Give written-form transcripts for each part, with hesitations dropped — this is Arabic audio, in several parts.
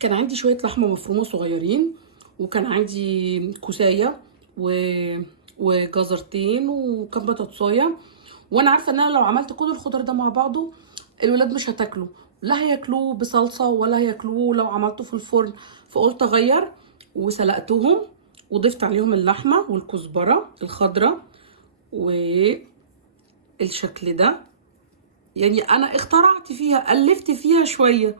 كان عندي شويه لحمه مفرومه صغيرين، وكان عندي كوسايه و... وجزرتين وكم بطاطسايه. وانا عارفه ان انا لو عملت كل الخضار ده مع بعضه الولاد مش هتاكله، لا هياكلوه بصلصه ولا هياكلوه لو عملته في الفرن. فقلت اغير وسلقتهم وضفت عليهم اللحمه والكزبره الخضراء والشكل ده. يعني انا اخترعت فيها، الفت فيها شويه.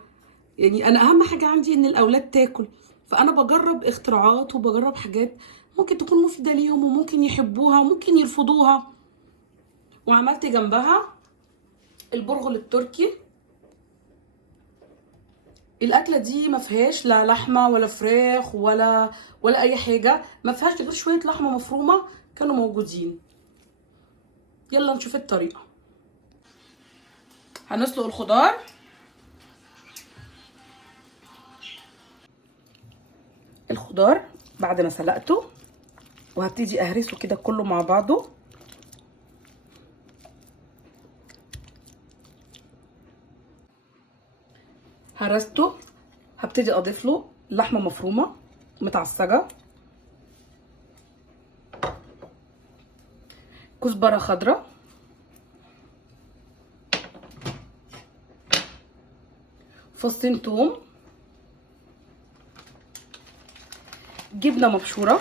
يعني انا اهم حاجه عندي ان الاولاد تاكل، فانا بجرب اختراعات وبجرب حاجات ممكن تكون مفيده ليهم وممكن يحبوها وممكن يرفضوها. وعملت جنبها البرغل التركي. الاكله دي ما فيهاش لا لحمه ولا فراخ ولا اي حاجه، ما فيهاش غير شويه لحمه مفرومه كانوا موجودين. يلا نشوف الطريقه. هنسلق الخضار. الخضار بعد ما سلقته وهبتدي اهرسه كده كله مع بعضه. هرسته، هبتدي اضيف له لحمه مفرومه متعصجه، كزبره خضراء، فصين توم، جبنه مبشوره،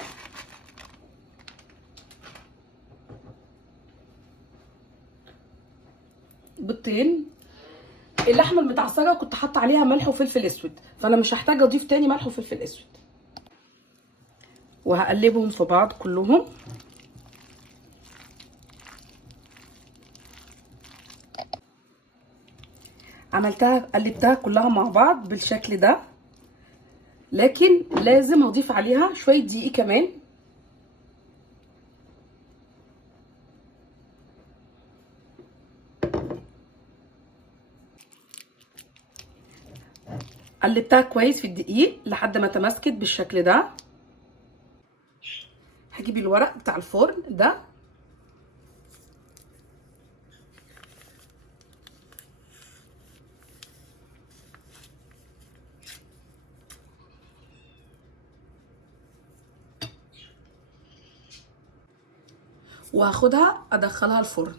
بيضتين. اللحمه المتعصجه كنت حاطه عليها ملح وفلفل اسود، فانا مش هحتاج اضيف تاني ملح وفلفل اسود. وهقلبهم في بعض كلهم. قلبتها كلها مع بعض بالشكل ده، لكن لازم اضيف عليها شويه دقيق كمان. قلبتها كويس في الدقيق لحد ما تماسكت بالشكل ده. هجيب الورق بتاع الفرن ده، وهاخدها ادخلها الفرن.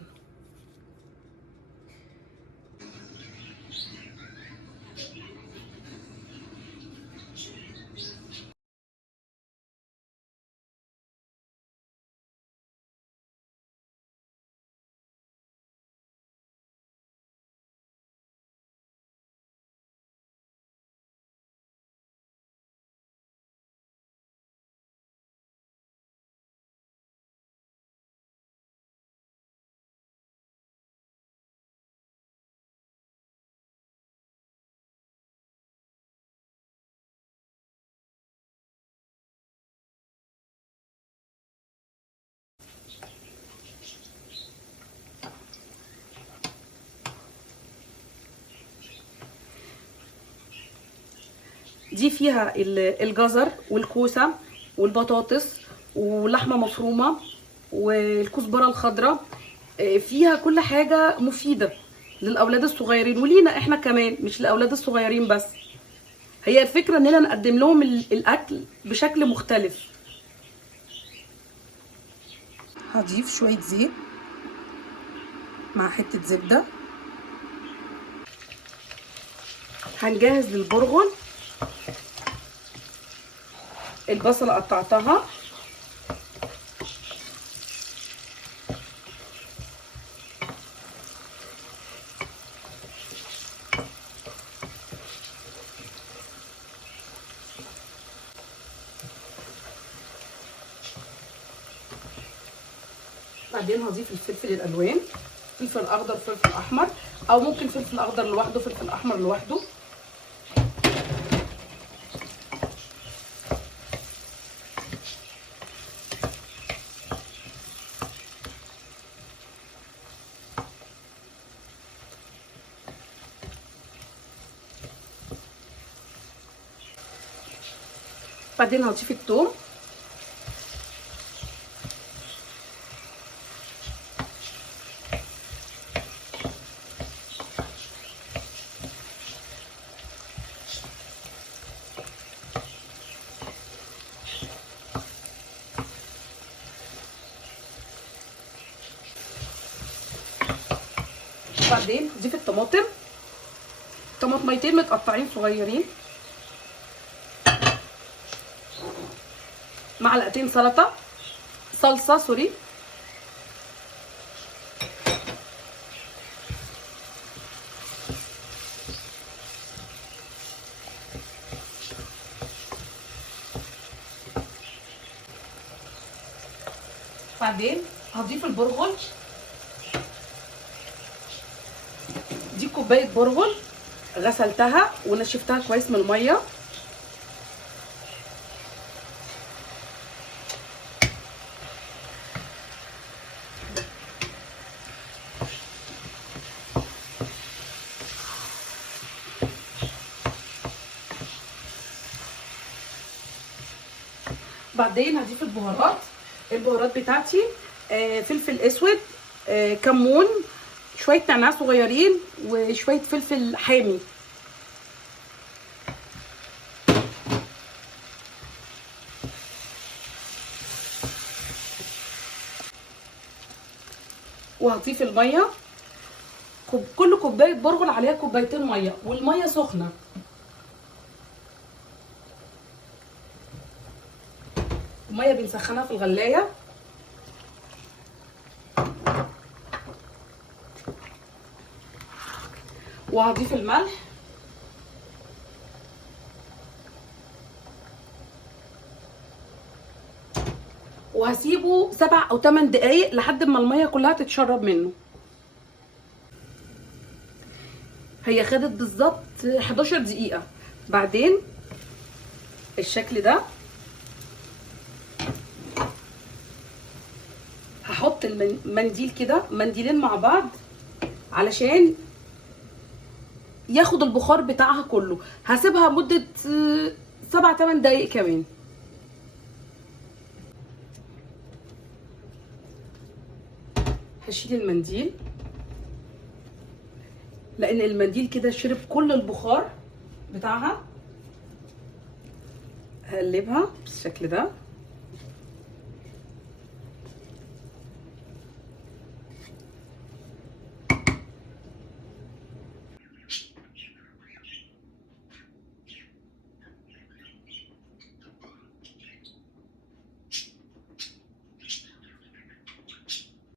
دي فيها الجزر والكوسه والبطاطس ولحمه مفرومه والكزبره الخضراء. فيها كل حاجه مفيده للاولاد الصغيرين ولينا احنا كمان، مش للاولاد الصغيرين بس. هي الفكره اننا نقدم لهم الاكل بشكل مختلف. هضيف شويه زيت مع حته زبده. هنجهز للبرغل. البصله قطعتها، بعدين هضيف الفلفل الالوان، فلفل اخضر فلفل احمر، او ممكن فلفل اخضر لوحده فلفل احمر لوحده. بعدين هضيف الثوم، بعدين هضيف الطماطم، طماطميتين متقطعين صغيرين، معلقتين صلصه سوري، بعدين هضيف البرغل، دي كوبايه برغل غسلتها ونشفتها كويس من الميه. بعدين هضيف البهارات بتاعتي، فلفل اسود، كمون، شويه نعناع صغيرين، وشويه فلفل حامي. وهضيف الميه، كل كوبايه برغل عليها كوبايتين ميه، والميه سخنه. الميه بنسخنها في الغلايه. وهضيف الملح، وهسيبه 7 أو 8 دقايق لحد ما الميه كلها تتشرب منه. هي خدت بالظبط 11 دقيقه. بعدين الشكل ده هحط المنديل كده، منديلين مع بعض علشان ياخد البخار بتاعها كله. هسيبها مدة 7 8 دقايق كمان. هشيل المنديل لان المنديل كده شرب كل البخار بتاعها. هقلبها بالشكل ده.